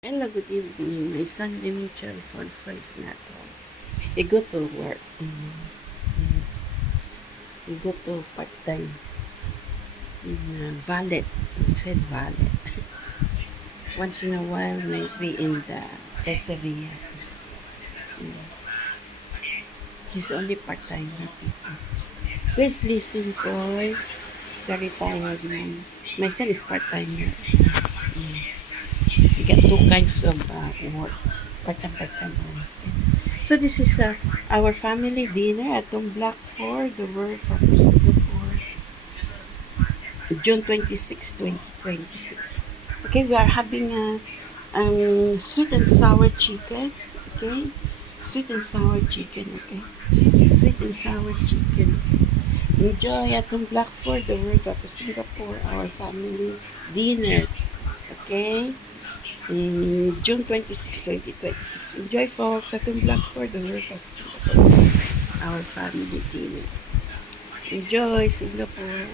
Hello, good evening. My son Demetri Alfonso is not home. He go to work. He go to part-time in valet. He said valet. Once in a while, maybe in the Caesarea. Mm. He's only part-time na people. Please listen, boy. The retired man. My son is part-timer. Mm. We got two kinds of work. Part-time. So this is our family dinner at Tom Black 4, the World Cup of Singapore, June 26, 2026. Okay, we are having a sweet and sour chicken. Okay, sweet and sour chicken. Okay, sweet and sour chicken. Enjoy at Tom Black 4, the World Cup of Singapore, our family dinner. Okay. June 26, 2026. Enjoy, folks, at Tom Black 4, the World Cup of Singapore, our family dinner. Enjoy Singapore.